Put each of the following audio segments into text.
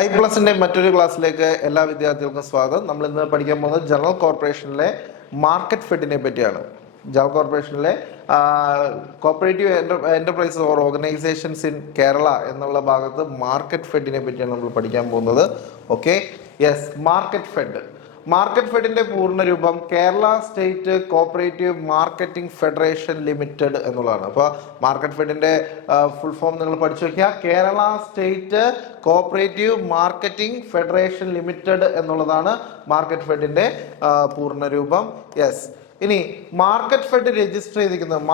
iPlusന്റെ മറ്റൊരു ക്ലാസ്സിലേക്ക് എല്ലാ വിദ്യാർത്ഥികൾക്കും സ്വാഗതം. നമ്മൾ ഇന്ന് പഠിക്കാൻ പോകുന്നത് ജനറൽ കോർപ്പറേഷനിലെ മാർക്കറ്റ് ഫെഡിനെ പറ്റിയാണ്. ജനറൽ കോർപ്പറേഷനിലെ cooperative enterprises or organisations in Kerala എന്നുള്ള ഭാഗത്ത് മാർക്കറ്റ് ഫെഡിനെ പറ്റിയാണ് നമ്മൾ പഠിക്കാൻ പോകുന്നത്. Okay, yes, market fed. Market ഫെഡിന്റെ പൂർണ്ണരൂപം Kerala state cooperative marketing federation limited എന്നുള്ളതാണ്. അപ്പോൾ മാർക്കറ്റ് ഫെഡിന്റെ ഫുൾ ഫോം നിങ്ങൾ പഠിച്ചു വെക്കുക. Kerala state cooperative marketing federation limited എന്നുള്ളതാണ് മാർക്കറ്റ് ഫെഡിന്റെ പൂർണ്ണരൂപം. യെസ്, ഇനി മാർക്കറ്റ് ഫെഡ് രജിസ്റ്റർ ചെയ്തിരിക്കുന്നത്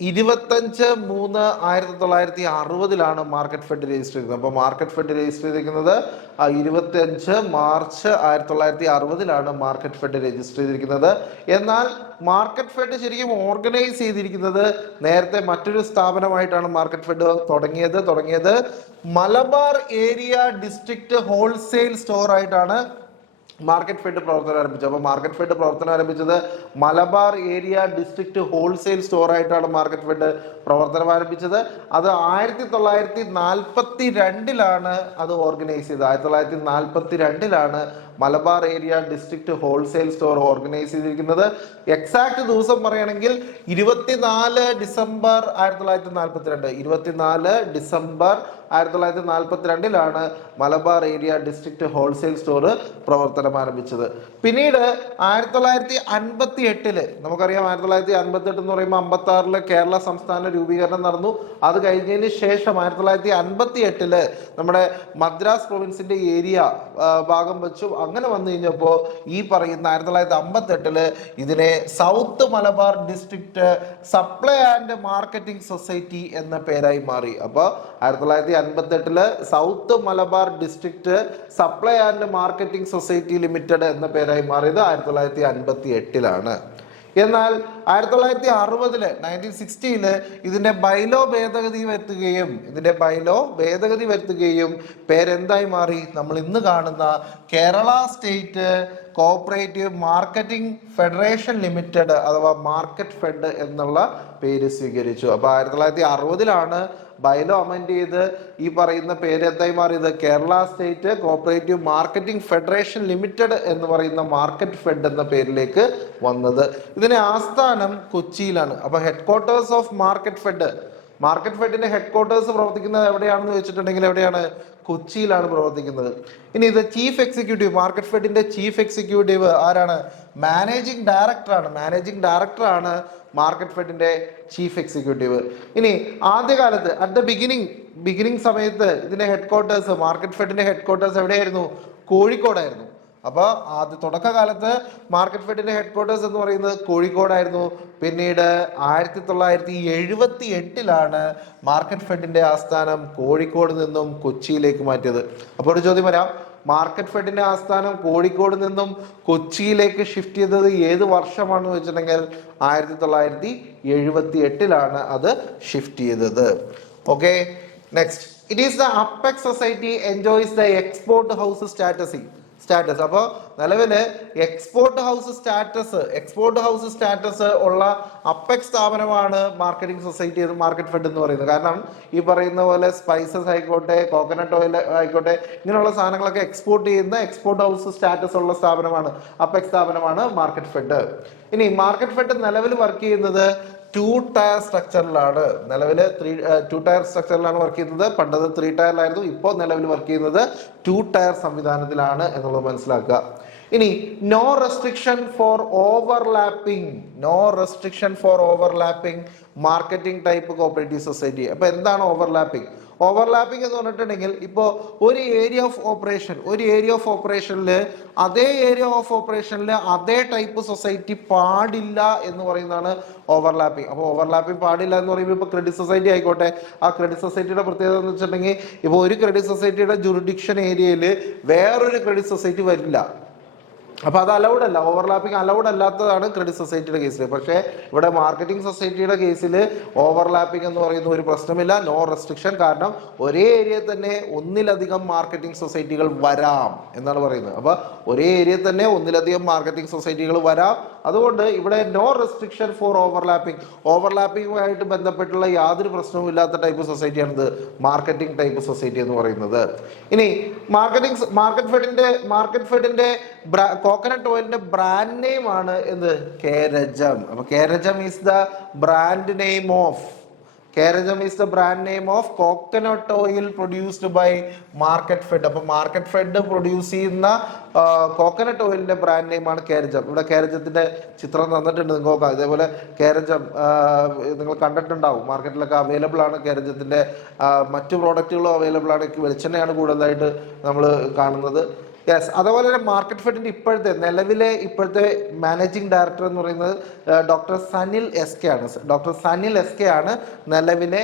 25/3/1960 മാർക്കറ്റ് ഫെഡ് രജിസ്റ്റർ ചെയ്തത്. അപ്പോൾ മാർക്കറ്റ് ഫെഡ് രജിസ്റ്റർ ചെയ്തിരിക്കുന്നത് 25 മാർച്ച് 1960 മാർക്കറ്റ് ഫെഡ് രജിസ്റ്റർ ചെയ്തിരിക്കുന്നത്. എന്നാൽ മാർക്കറ്റ് ഫെഡ് ശരിക്കും ഓർഗനൈസ് ചെയ്തിരിക്കുന്നത് നേരത്തെ മറ്റൊരു സ്ഥാപനമായിട്ടാണ് മാർക്കറ്റ് ഫെഡ് തുടങ്ങിയത് Malabar area district wholesale store ആയിട്ടാണ് മാർക്കറ്റ് ഫെഡ് പ്രവർത്തനം ആരംഭിച്ചത്. അപ്പോൾ മാർക്കറ്റ് ഫെഡ് പ്രവർത്തനം ആരംഭിച്ചത് Malabar area district wholesale store ആയിട്ടാണ് മാർക്കറ്റ് ഫെഡ് പ്രവർത്തനം ആരംഭിച്ചത്. അത് 1942 അത് ഓർഗനൈസ് ചെയ്തത്. 1942 Malabar area district wholesale store organise ചെയ്തിരിക്കുന്നത്. എക്സാക്ട് ദിവസം പറയുകയാണെങ്കിൽ 24 December 1942 Malabar area district wholesale store പ്രവർത്തനം ആരംഭിച്ചത്. പിന്നീട് 1958 നമുക്കറിയാം, 1958 എന്ന് പറയുമ്പോൾ 56 കേരള സംസ്ഥാന രൂപീകരണം നടന്നു. അത് കഴിഞ്ഞതിന് ശേഷം 1958 നമ്മുടെ മദ്രാസ് പ്രൊവിൻസിന്റെ ഏരിയ ഭാഗം വെച്ചു. അങ്ങനെ വന്നു കഴിഞ്ഞപ്പോൾ ഈ പറയുന്ന 1958 ഇതിനെ south Malabar district supply and marketing society എന്ന പേരായി മാറി. അപ്പോൾ 1958 south Malabar district supply and marketing society limited എന്ന പേരായി മാറിയത് 1958. എന്നാൽ 1960 ഇതിന്റെ ബൈലോ ഭേദഗതി വരുത്തുകയും പേരെന്തായി മാറി? നമ്മൾ ഇന്ന് കാണുന്ന Kerala state cooperative marketing federation limited അഥവാ മാർക്കറ്റ് ഫെഡ് എന്നുള്ള പേര് സ്വീകരിച്ചു. അപ്പൊ 1960 ബൈലോ അമെൻഡ് ചെയ്ത് ഈ പറയുന്ന പേര് എന്തായി മാറിയത്? Kerala state cooperative marketing federation limited എന്ന് പറയുന്ന മാർക്കറ്റ് ഫെഡ് എന്ന പേരിലേക്ക് വന്നത്. ഇതിന്റെ ആസ്ഥാനം കൊച്ചിയിലാണ്. അപ്പൊ ഹെഡ് ക്വാർട്ടേഴ്സ് ഓഫ് മാർക്കറ്റ് ഫെഡിന്റെ ഹെഡ് ക്വാർട്ടേഴ്സ് പ്രവർത്തിക്കുന്നത് എവിടെയാണെന്ന് വെച്ചിട്ടുണ്ടെങ്കിൽ എവിടെയാണ്? കൊച്ചിയിലാണ് പ്രവർത്തിക്കുന്നത്. ഇനി ഇത് ചീഫ് എക്സിക്യൂട്ടീവ്, മാർക്കറ്റ് ഫെഡിന്റെ ചീഫ് എക്സിക്യൂട്ടീവ് ആരാണ്? മാനേജിംഗ് ഡയറക്ടറാണ് മാർക്കറ്റ് ഫെഡിന്റെ ചീഫ് എക്സിക്യൂട്ടീവ്. ഇനി ആദ്യകാലത്ത് അറ്റ് ദ ബിഗിനിങ് സമയത്ത് ഇതിന്റെ ഹെഡ് ക്വാർട്ടേഴ്സ്, മാർക്കറ്റ് ഫെഡിന്റെ ഹെഡ് ക്വാർട്ടേഴ്സ് എവിടെയായിരുന്നു? കോഴിക്കോടായിരുന്നു. അപ്പോൾ തുടക്കകാലത്ത് മാർക്കറ്റ് ഫെഡിന്റെ ഹെഡ് ക്വാർട്ടേഴ്സ് എന്ന് പറയുന്നത് കോഴിക്കോടായിരുന്നു. പിന്നീട് 1978 മാർക്കറ്റ് ഫെഡിന്റെ ആസ്ഥാനം കോഴിക്കോട് നിന്നും കൊച്ചിയിലേക്ക് മാറ്റിയത്. അപ്പോൾ ഒരു ചോദ്യം വരാം, മാർക്കറ്റ് ഫെഡിന്റെ ആസ്ഥാനം കോഴിക്കോട് നിന്നും കൊച്ചിയിലേക്ക് ഷിഫ്റ്റ് ചെയ്തത് ഏത് വർഷമാണെന്ന് വെച്ചിട്ടുണ്ടെങ്കിൽ 1978 അത് ഷിഫ്റ്റ് ചെയ്തത്. Okay, next, it is the apex society enjoys the export house status. അപ്പോൾ നിലവില് എക്സ്പോർട്ട് ഹൗസ് സ്റ്റാറ്റസ് ഉള്ള അപ്പെക്സ് സ്ഥാപനമാണ് മാർക്കറ്റ് ഫെഡ് എന്ന് പറയുന്നത്. കാരണം ഈ പറയുന്ന പോലെ സ്പൈസസ് ആയിക്കോട്ടെ, കോക്കനട്ട് ഓയിൽ ആയിക്കോട്ടെ, ഇങ്ങനെയുള്ള സാധനങ്ങളൊക്കെ എക്സ്പോർട്ട് ചെയ്യുന്ന എക്സ്പോർട്ട് ഹൗസ് സ്റ്റാറ്റസ് ഉള്ള അപ്പെക്സ് സ്ഥാപനമാണ് മാർക്കറ്റ് ഫെഡ്. ഇനി മാർക്കറ്റ് ഫെഡ് നിലവിൽ വർക്ക് ചെയ്യുന്നത് 2 ടയർ സ്ട്രക്ചറിലാണ്. നിലവില് 2 ടയർ സ്ട്രക്ചറിലാണ് വർക്ക് ചെയ്യുന്നത്. പണ്ടത് 3 ടയറിലായിരുന്നു. ഇപ്പോൾ നിലവിൽ വർക്ക് ചെയ്യുന്നത് 2 ടയർ സംവിധാനത്തിലാണ് എന്നുള്ളത് മനസ്സിലാക്കുക. ഇനി no restriction for overlapping marketing type cooperative society. അപ്പൊ എന്താണ് ഓവർലാപ്പിംഗ് എന്ന് പറഞ്ഞിട്ടുണ്ടെങ്കിൽ, ഇപ്പോൾ ഒരു ഏരിയ ഓഫ് ഓപ്പറേഷനിൽ അതേ ടൈപ്പ് സൊസൈറ്റി പാടില്ല എന്ന് പറയുന്നതാണ് ഓവർലാപ്പിംഗ്. അപ്പോൾ ഓവർലാപ്പിംഗ് പാടില്ല എന്ന് പറയുമ്പോൾ ഇപ്പോൾ ക്രെഡിറ്റ് സൊസൈറ്റി ആയിക്കോട്ടെ, ആ ക്രെഡിറ്റ് സൊസൈറ്റിയുടെ പ്രത്യേകത എന്ന് വെച്ചിട്ടുണ്ടെങ്കിൽ, ഇപ്പോൾ ഒരു ക്രെഡിറ്റ് സൊസൈറ്റിയുടെ ജുറിഡിക്ഷൻ ഏരിയയിൽ വേറൊരു ക്രെഡിറ്റ് സൊസൈറ്റി വരില്ല. അപ്പൊ അത് അലൗഡ് അല്ല, ഓവർലാപ്പിംഗ് അലൗഡ് അല്ലാത്തതാണ് ക്രെഡിറ്റ് സൊസൈറ്റിയുടെ കേസിൽ. പക്ഷേ ഇവിടെ മാർക്കറ്റിംഗ് സൊസൈറ്റിയുടെ കേസിൽ ഓവർലാപ്പിംഗ് എന്ന് പറയുന്ന ഒരു പ്രശ്നമില്ല, നോ റെസ്ട്രിക്ഷൻ. കാരണം ഒരേ ഏരിയയിൽ തന്നെ ഒന്നിലധികം മാർക്കറ്റിംഗ് സൊസൈറ്റികൾ വരാം എന്നാണ് പറയുന്നത്. അപ്പൊ ഒരേ ഏരിയയിൽ തന്നെ ഒന്നിലധികം മാർക്കറ്റിംഗ് സൊസൈറ്റികൾ വരാം. അതുകൊണ്ട് ഇവിടെ നോ റെസ്ട്രിക്ഷൻ ഫോർ ഓവർലാപ്പിംഗുമായിട്ട് ബന്ധപ്പെട്ടുള്ള യാതൊരു പ്രശ്നവും ഇല്ലാത്ത ടൈപ്പ് സൊസൈറ്റിയാണിത് മാർക്കറ്റിംഗ് ടൈപ്പ് സൊസൈറ്റി എന്ന് പറയുന്നത്. ഇനി മാർക്കറ്റ് ഫെഡിന്റെ കോക്കനട്ട് ഓയിലിന്റെ ബ്രാൻഡ് നെയിം ആണ് എന്ത്? കേരജം. അപ്പൊ Kerajam is the brand name of coconut oil produced by market fed. അപ്പൊ മാർക്കറ്റ് ഫെഡ് പ്രൊഡ്യൂസ് ചെയ്യുന്ന കോക്കനട്ട് ഓയിലിന്റെ ബ്രാൻഡ് നെയിമാണ് കേരജം. ഇവിടെ കേരജത്തിന്റെ ചിത്രം തന്നിട്ടുണ്ട്, നിങ്ങൾക്ക് നോക്കാം. ഇതേപോലെ കേരജം നിങ്ങൾ കണ്ടിട്ടുണ്ടാവും, മാർക്കറ്റിലൊക്കെ അവൈലബിൾ ആണ്. കേരജത്തിന്റെ മറ്റു പ്രോഡക്റ്റുകളും അവൈലബിൾ ആണ്. വെളിച്ചെണ്ണയാണ് കൂടുതലായിട്ട് നമ്മൾ കാണുന്നത്. യെസ്. അതുപോലെ തന്നെ മാർക്കറ്റ് ഫെഡിന്റെ നിലവിലെ ഇപ്പോഴത്തെ മാനേജിംഗ് ഡയറക്ടർ എന്ന് പറയുന്നത് ഡോക്ടർ സനിൽ എസ് കെ ആണ് നിലവിലെ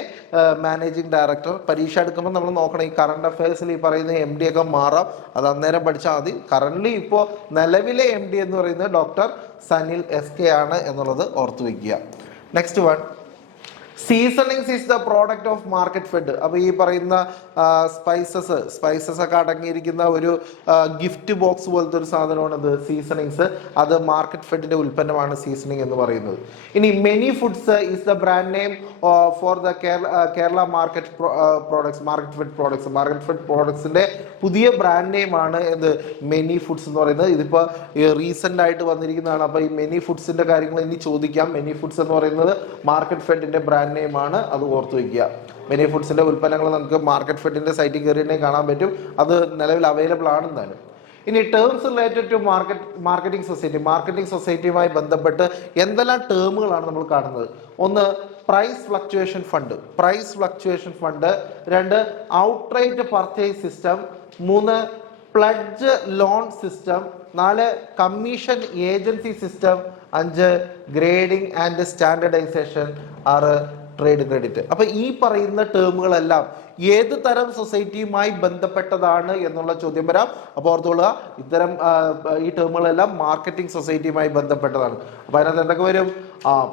മാനേജിംഗ് ഡയറക്ടർ. പരീക്ഷ എടുക്കുമ്പോൾ നമ്മൾ നോക്കണം, ഈ കറണ്ട് അഫയേഴ്സിൽ ഈ പറയുന്ന MD ഒക്കെ മാറാം, അത് അന്നേരം പഠിച്ചാൽ മതി. കറന്റ് ഇപ്പോൾ നിലവിലെ MD എന്ന് പറയുന്നത് ഡോക്ടർ സനിൽ SK ആണ് എന്നുള്ളത് ഓർത്തു വെക്കുക. Next one, seasonings is the product of market fed. അപ്പോൾ ഈ പറയുന്ന സ്പൈസസ് ഒക്കെ അടങ്ങിയിരിക്കുന്ന ഒരു ഗിഫ്റ്റ് ബോക്സ് പോലത്തെ ഒരു സാധനമാണ് ഇത് സീസണിങ്സ്. അത് മാർക്കറ്റ് ഫെഡിന്റെ ഉൽപ്പന്നമാണ് സീസണിങ് എന്ന് പറയുന്നത്. ഇനി many foods is the brand name for the Kerala market fed പ്രോഡക്ട്സിന്റെ പുതിയ ബ്രാൻഡ് നെയിം ആണ് ഇത് മെനി ഫുഡ്സ് എന്ന് പറയുന്നത്. ഇതിപ്പോ റീസെന്റ് ആയിട്ട് വന്നിരിക്കുന്നതാണ്. അപ്പൊ ഈ മെനി ഫുഡ്സിന്റെ കാര്യങ്ങൾ ഇനി ചോദിക്കാം. മെനി ഫുഡ്സ് എന്ന് പറയുന്നത് മാർക്കറ്റ് ഫെഡിന്റെ ബ്രാൻഡ് നെയിമാണ്, അത് ഓർത്തു വയ്ക്കുക. മെനി ഫുഡ്സിന്റെ ഉൽപ്പന്നങ്ങൾ നമുക്ക് മാർക്കറ്റ് ഫെഡിന്റെ സൈറ്റിൽ കയറിയെ കാണാൻ പറ്റും. അത് നിലവിൽ അവൈലബിൾ ആണെന്നാലും. ഇനി ടേംസ് റിലേറ്റഡ് ടു മാർക്കറ്റിംഗ് സൊസൈറ്റിയുമായി ബന്ധപ്പെട്ട് എന്തെല്ലാം ടേമുകളാണ് നമ്മൾ കാണുന്നത്? ഒന്ന്, പ്രൈസ് ഫ്ലക്ച്വേഷൻ ഫണ്ട്. രണ്ട്, ഔട്ട്റൈറ്റ് പർച്ചേസ് സിസ്റ്റം. മൂന്ന്, പ്ലഡ്ജ് ലോൺ സിസ്റ്റം. നാല്, കമ്മീഷൻ ഏജൻസി സിസ്റ്റം. അഞ്ച്, ഗ്രേഡിംഗ് ആൻഡ് സ്റ്റാൻഡർഡൈസേഷൻ. ആറ്, ട്രേഡ് ക്രെഡിറ്റ്. അപ്പൊ ഈ പറയുന്ന ടേമുകളെല്ലാം ഏത് തരം സൊസൈറ്റിയുമായി ബന്ധപ്പെട്ടതാണ് എന്നുള്ള ചോദ്യം വരാം. അപ്പോൾ ഓർത്തോളുക, ഇത്തരം ഈ ടേമുകളെല്ലാം മാർക്കറ്റിംഗ് സൊസൈറ്റിയുമായി ബന്ധപ്പെട്ടതാണ്. അപ്പൊ അതിനകത്ത് എന്തൊക്കെ വരും?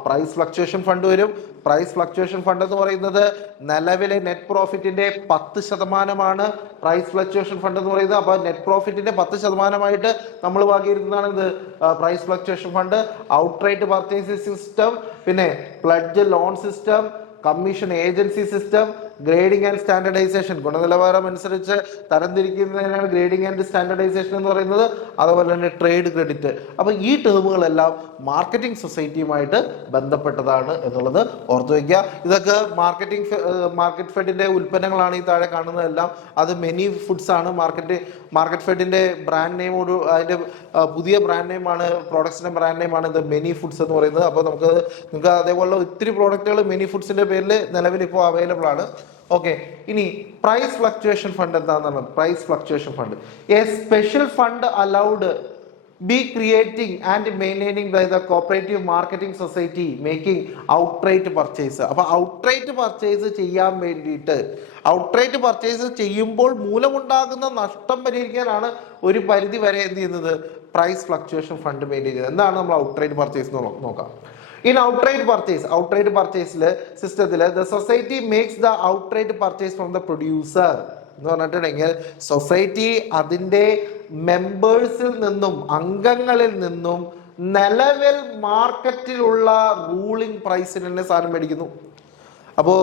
പ്രൈസ് ഫ്ലക്ച്വേഷൻ ഫണ്ട് വരും. പ്രൈസ് ഫ്ലക്ച്വേഷൻ ഫണ്ട് എന്ന് പറയുന്നത് നിലവിലെ നെറ്റ് പ്രോഫിറ്റിന്റെ 10% പ്രൈസ് ഫ്ലക്ച്വേഷൻ ഫണ്ട് എന്ന് പറയുന്നത്. അപ്പൊ നെറ്റ് പ്രോഫിറ്റിന്റെ 10% നമ്മൾ വാങ്ങിയിരുന്നതാണ് ഇത് price fluctuation fund. Outright purchase system, പിന്നെ pledge loan system, commission agency system, grading and standardisation. ഗുണനിലവാരം അനുസരിച്ച് തരംതിരിക്കുന്നതിനാണ് ഗ്രേഡിംഗ് ആൻഡ് സ്റ്റാൻഡർഡൈസേഷൻ എന്ന് പറയുന്നത്. അതുപോലെ തന്നെ ട്രേഡ് ക്രെഡിറ്റ്. അപ്പൊ ഈ ടേമുകളെല്ലാം മാർക്കറ്റിംഗ് സൊസൈറ്റിയുമായിട്ട് ബന്ധപ്പെട്ടതാണ് എന്നുള്ളത് ഓർത്തു വയ്ക്കുക. ഇതൊക്കെ മാർക്കറ്റ് ഫെഡിന്റെ ഉൽപ്പന്നങ്ങളാണ്. ഈ താഴെ കാണുന്നതെല്ലാം അത് മെനി ഫുഡ്സ് ആണ്. മാർക്കറ്റ് ഫെഡിന്റെ ബ്രാൻഡ് നെയിം, അതിന്റെ പുതിയ ബ്രാൻഡ് നെയിമാണ്, പ്രോഡക്ട്സിന്റെ ബ്രാൻഡ് നെയിമാണ് ഇത് മെനി ഫുഡ്സ് എന്ന് പറയുന്നത്. അപ്പോൾ നിങ്ങൾക്ക് അതേപോലെ ഒത്തിരി പ്രോഡക്റ്റുകൾ മെനി ഫുഡ്സിന്റെ പേരിൽ നിലവിൽ ഇപ്പോൾ അവൈലബിൾ ആണ്. ഓക്കെ. ഇനി പ്രൈസ് ഫ്ലക്ച്വേഷൻ ഫണ്ട് എന്താണെന്നാണ്? Price fluctuation fund a special fund allowed be creating and maintaining by the cooperative marketing society making outright purchase. അപ്പൊ ഔട്ട്റൈറ്റ് പർച്ചേസ് ചെയ്യാൻ വേണ്ടിയിട്ട്, ഔട്ട്റൈറ്റ് പർച്ചേസ് ചെയ്യുമ്പോൾ മൂലമുണ്ടാകുന്ന നഷ്ടം പരിഹരിക്കാനാണ് ഒരു പരിധി വരെ എന്ത് ചെയ്യുന്നത്? പ്രൈസ് ഫ്ലക്ച്വേഷൻ ഫണ്ട് മെയിൻറ്റെയിൻ ചെയ്യുന്നത്. എന്താണ് നമ്മൾ ഔട്ട്റൈറ്റ് പർച്ചേസ് എന്ന് നോക്കാം. In outright purchase സിസ്റ്റത്തില് the society makes the outright purchase from the producer എന്ന് പറഞ്ഞിട്ടുണ്ടെങ്കിൽ സൊസൈറ്റി അതിൻ്റെ മെമ്പേഴ്സിൽ നിന്നും, അംഗങ്ങളിൽ നിന്നും നിലവിൽ മാർക്കറ്റിലുള്ള റൂളിംഗ് പ്രൈസിന് തന്നെ സാധനം മേടിക്കുന്നു. അപ്പോൾ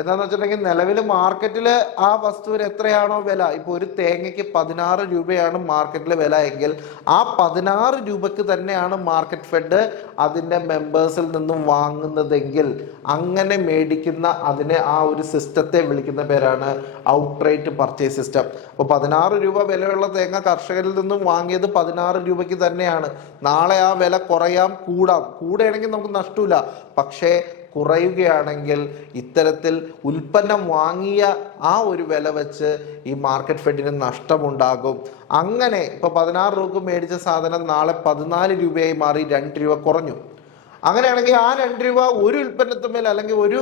എന്താന്ന് വെച്ചിട്ടുണ്ടെങ്കിൽ നിലവിൽ മാർക്കറ്റിൽ ആ വസ്തുവിന് എത്രയാണോ വില, ഇപ്പോൾ ഒരു തേങ്ങയ്ക്ക് 16 രൂപയാണ് മാർക്കറ്റിൽ വില എങ്കിൽ ആ 16 രൂപയ്ക്ക് തന്നെയാണ് മാർക്കറ്റ് ഫെഡ് അതിൻ്റെ മെമ്പേഴ്സിൽ നിന്നും വാങ്ങുന്നതെങ്കിൽ അങ്ങനെ മേടിക്കുന്ന അതിനെ ആ ഒരു സിസ്റ്റത്തെ വിളിക്കുന്ന പേരാണ് ഔട്ട്റൈറ്റ് പർച്ചേസ് സിസ്റ്റം. അപ്പോൾ 16 രൂപ വിലയുള്ള തേങ്ങ കർഷകരിൽ നിന്നും വാങ്ങിയത് 16 രൂപയ്ക്ക് തന്നെയാണ്. നാളെ ആ വില കുറയാം, കൂടുകയാണെങ്കിൽ നമുക്ക് നഷ്ടമില്ല. പക്ഷേ കുറയുകയാണെങ്കിൽ ഇത്തരത്തിൽ ഉൽപ്പന്നം വാങ്ങിയ ആ ഒരു വില വെച്ച് ഈ മാർക്കറ്റ് ഫെഡിന് നഷ്ടമുണ്ടാകും. അങ്ങനെ ഇപ്പൊ 16 രൂപക്ക് മേടിച്ച സാധനം നാളെ 14 രൂപയായി മാറി, 2 രൂപ കുറഞ്ഞു. അങ്ങനെയാണെങ്കിൽ ആ 2 രൂപ ഒരു ഉൽപ്പന്നത്തുമേൽ അല്ലെങ്കിൽ ഒരു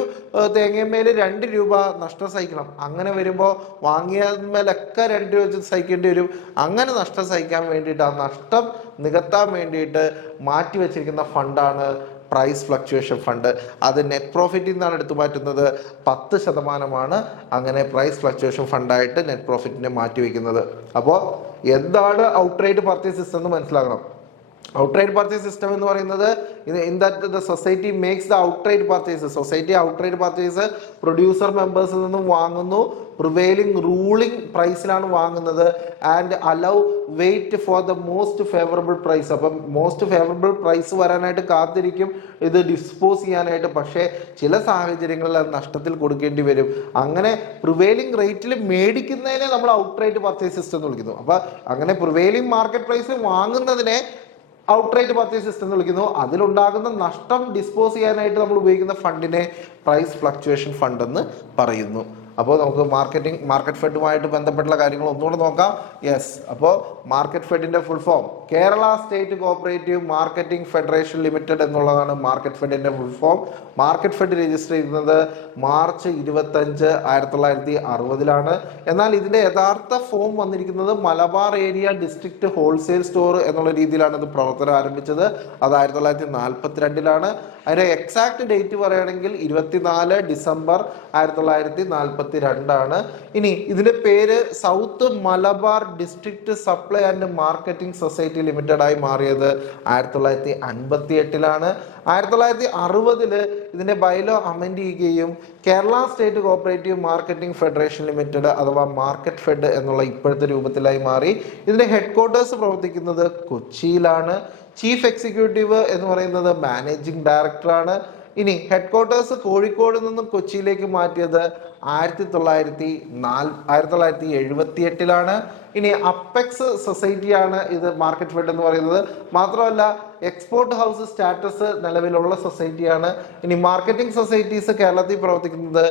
തേങ്ങമേൽ 2 രൂപ നഷ്ടം സഹിക്കണം. അങ്ങനെ വരുമ്പോൾ വാങ്ങിയതിന്മേലൊക്കെ 2 രൂപ വെച്ച് സഹിക്കേണ്ടി വരും. അങ്ങനെ നഷ്ടം സഹിക്കാൻ വേണ്ടിയിട്ട്, ആ നഷ്ടം നികത്താൻ വേണ്ടിയിട്ട് മാറ്റി വെച്ചിരിക്കുന്ന ഫണ്ടാണ് പ്രൈസ് ഫ്ലക്ച്വേഷൻ ഫണ്ട്. അത് നെറ്റ് പ്രോഫിറ്റിൽ നിന്നാണ് എടുത്തു മാറ്റുന്നത്. 10% അങ്ങനെ പ്രൈസ് ഫ്ലക്ച്വേഷൻ ഫണ്ടായിട്ട് നെറ്റ് പ്രോഫിറ്റിനെ മാറ്റി വയ്ക്കുന്നത്. അപ്പോൾ എന്താണ് ഔട്ട്റൈറ്റ് പർച്ചേസ് സിസ്റ്റം എന്ന് മനസ്സിലാക്കണം. ഔട്ട്റൈറ്റ് പർച്ചേസ് സിസ്റ്റം എന്ന് പറയുന്നത് in that the society makes the outright purchase. Society outright purchase producer മെമ്പേഴ്സിൽ നിന്നും വാങ്ങുന്നു, പ്രിവെയിലിംഗ് റൂളിംഗ് പ്രൈസിലാണ് വാങ്ങുന്നത്, and allow wait for the most favourable price. അപ്പം മോസ്റ്റ് ഫേവറബിൾ പ്രൈസ് വരാനായിട്ട് കാത്തിരിക്കും ഇത് ഡിസ്പോസ് ചെയ്യാനായിട്ട്. പക്ഷേ ചില സാഹചര്യങ്ങളിൽ അത് നഷ്ടത്തിൽ കൊടുക്കേണ്ടി വരും. അങ്ങനെ പ്രിവെയിലിംഗ് റേറ്റിൽ മേടിക്കുന്നതിനെ നമ്മൾ ഔട്ട്റൈറ്റ് പർച്ചേസ് സിസ്റ്റം എന്ന് വിളിക്കുന്നു. അപ്പൊ അങ്ങനെ പ്രിവെയിലിംഗ് മാർക്കറ്റ് പ്രൈസിൽ വാങ്ങുന്നതിനെ ഔട്ട്റൈറ്റ് പർച്ചേസ് സിസ്റ്റം എന്ന് വിളിക്കുന്നു. അതിലുണ്ടാകുന്ന നഷ്ടം ഡിസ്പോസ് ചെയ്യാനായിട്ട് നമ്മൾ ഉപയോഗിക്കുന്ന ഫണ്ടിനെ പ്രൈസ് ഫ്ലക്ച്വേഷൻ ഫണ്ട് എന്ന് പറയുന്നു. അപ്പോൾ നമുക്ക് മാർക്കറ്റ് ഫെഡുമായിട്ട് ബന്ധപ്പെട്ടുള്ള കാര്യങ്ങൾ ഒന്നുകൂടെ നോക്കാം. യെസ്, അപ്പോൾ മാർക്കറ്റ് ഫെഡിന്റെ full form Kerala state cooperative marketing federation limited എന്നുള്ളതാണ് മാർക്കറ്റ് ഫെഡിന്റെ full form. Market fed register ചെയ്യുന്നത് മാർച്ച് 25, 1960 എന്നാൽ ഇതിന്റെ യഥാർത്ഥ ഫോം വന്നിരിക്കുന്നത് Malabar area district wholesale store എന്നുള്ള രീതിയിലാണ് ഇത് പ്രവർത്തനം ആരംഭിച്ചത്. അത് 1942. അതിന്റെ എക്സാക്ട് ഡേറ്റ് പറയുകയാണെങ്കിൽ 24 ഡിസംബർ 1942. ഇനി ഇതിന്റെ പേര് south Malabar district supply and marketing society limited ആയി മാറിയത് 1958. 1960 ഇതിന്റെ ബൈലോ അമെൻഡ് ചെയ്യുകയും Kerala state cooperative marketing federation limited അഥവാ മാർക്കറ്റ് ഫെഡ് എന്നുള്ള ഇപ്പോഴത്തെ രൂപത്തിലായി മാറി. ഇതിന്റെ ഹെഡ് ക്വാർട്ടേഴ്സ് പ്രവർത്തിക്കുന്നത് കൊച്ചിയിലാണ്. ചീഫ് എക്സിക്യൂട്ടീവ് എന്ന് പറയുന്നത് മാനേജിംഗ് ഡയറക്ടറാണ്. ഇനി ഹെഡ് ക്വാർട്ടേഴ്സ് കോഴിക്കോട് നിന്നും കൊച്ചിയിലേക്ക് മാറ്റിയത് 1978. ഇനി അപ്പെക്സ് സൊസൈറ്റിയാണ് ഇത് മാർക്കറ്റ് ഫെഡ് എന്ന് പറയുന്നത്. മാത്രമല്ല എക്സ്പോർട്ട് ഹൗസ് സ്റ്റാറ്റസ് നിലവിലുള്ള സൊസൈറ്റിയാണ്. ഇനി മാർക്കറ്റിംഗ് സൊസൈറ്റീസ് കേരളത്തിൽ പ്രവർത്തിക്കുന്നത്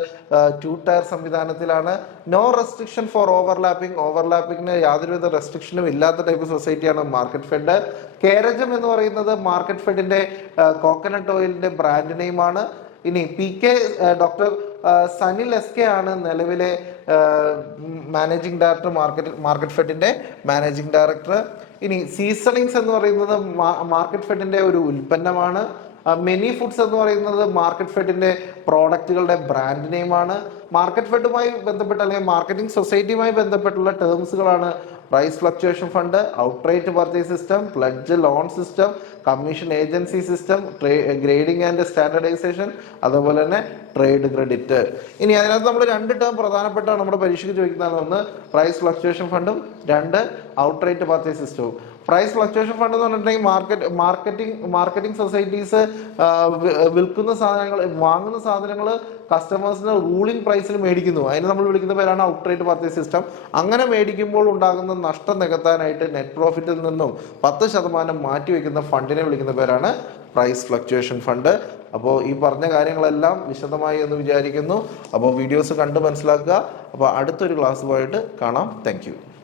2 ടയർ സംവിധാനത്തിലാണ്. നോ റെസ്ട്രിക്ഷൻ ഫോർ ഓവർലാപ്പിംഗിന് യാതൊരുവിധ റെസ്ട്രിക്ഷനും ഇല്ലാത്ത ടൈപ്പ് സൊസൈറ്റിയാണ് മാർക്കറ്റ് ഫെഡ്. കേരജം എന്ന് പറയുന്നത് മാർക്കറ്റ് ഫെഡിന്റെ കോക്കനട്ട് ഓയിലിന്റെ ബ്രാൻഡ് നെയിമാണ്. ഇനി PK ഡോക്ടർ സനിൽ SK ആണ് നിലവിലെ മാനേജിംഗ് ഡയറക്ടർ, മാർക്കറ്റ് ഫെഡിന്റെ മാനേജിംഗ് ഡയറക്ടർ. ഇനി സീസണിങ്സ് എന്ന് പറയുന്നത് മാർക്കറ്റ് ഫെഡിന്റെ ഒരു ഉൽപ്പന്നമാണ്. മെനി ഫുഡ്സ് എന്ന് പറയുന്നത് മാർക്കറ്റ് ഫെഡിന്റെ പ്രോഡക്റ്റുകളുടെ ബ്രാൻഡ് നെയിമാണ്. മാർക്കറ്റ് ഫെഡുമായി ബന്ധപ്പെട്ട അല്ലെങ്കിൽ മാർക്കറ്റിംഗ് സൊസൈറ്റിയുമായി ബന്ധപ്പെട്ടുള്ള ടേംസുകളാണ് price fluctuation fund, outright purchase system, pledge loan system, commission agency system, grading and standardisation, അതുപോലെ തന്നെ ട്രേഡ് ക്രെഡിറ്റ്. ഇനി അതിനകത്ത് നമ്മൾ 2 ടേം പ്രധാനപ്പെട്ടാണ് നമ്മുടെ പരീക്ഷയ്ക്ക് ചോദിക്കുന്നതാണ്. ഒന്ന് പ്രൈസ് ഫ്ലക്ച്വേഷൻ ഫണ്ടും, 2 ഔട്ട്റൈറ്റ് പർച്ചേസ് സിസ്റ്റവും. പ്രൈസ് ഫ്ലക്ച്വേഷൻ ഫണ്ട് എന്ന് പറഞ്ഞിട്ടുണ്ടെങ്കിൽ മാർക്കറ്റിംഗ് സൊസൈറ്റീസ് വിൽക്കുന്ന സാധനങ്ങൾ, വാങ്ങുന്ന സാധനങ്ങൾ കസ്റ്റമേഴ്സിന് റൂളിംഗ് പ്രൈസിൽ മേടിക്കുന്നു. അതിന് നമ്മൾ വിളിക്കുന്ന പേരാണ് ഔട്ട്റൈറ്റ് പർച്ചേസ് സിസ്റ്റം. അങ്ങനെ മേടിക്കുമ്പോൾ ഉണ്ടാകുന്ന നഷ്ടം നികത്താനായിട്ട് നെറ്റ് പ്രോഫിറ്റിൽ നിന്നും 10% മാറ്റിവെക്കുന്ന ഫണ്ടിനെ വിളിക്കുന്ന പേരാണ് പ്രൈസ് ഫ്ലക്ച്വേഷൻ ഫണ്ട്. അപ്പോൾ ഈ പറഞ്ഞ കാര്യങ്ങളെല്ലാം വിശദമായി എന്ന് വിചാരിക്കുന്നു. അപ്പോൾ വീഡിയോസ് കണ്ട് മനസ്സിലാക്കുക. അപ്പോൾ അടുത്തൊരു ക്ലാസ്സുമായിട്ട് കാണാം. താങ്ക്